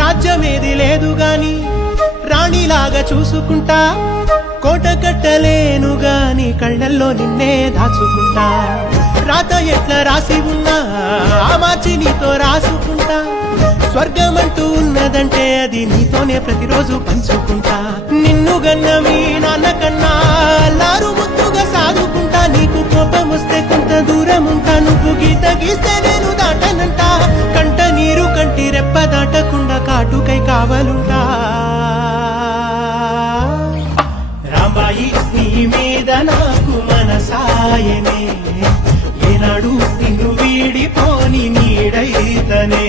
రాజ్యమేది లేదు గాని రాణిలాగా చూసుకుంటా, కోట కట్టలేను గాని కళ్ళల్లో నిన్నే దాచుకుంటా. రాత ఎట్లా రాసి ఉన్నా ఆ మార్చి నీతో రాసుకుంటా, స్వర్గమంటూ ఉన్నదంటే అది నీతోనే ప్రతిరోజు పంచుకుంటా. నిన్ను గన్న మీ నాన్న కన్నా లారు ముద్దుగా సాదుకుంటా, నీకు కోపం వస్తే కొంత దూరం ఉంటా, నువ్వు గీత గీస్తే నేను దాటనంట, కంట నీరు కంటి రెప్ప దాటకుండా కాటుకై కావలుంటా. రాంబాయి నీ మీద నాకు మనసాయనే, ఏనాడు నిన్ను వీడిపోని నీడైతనే.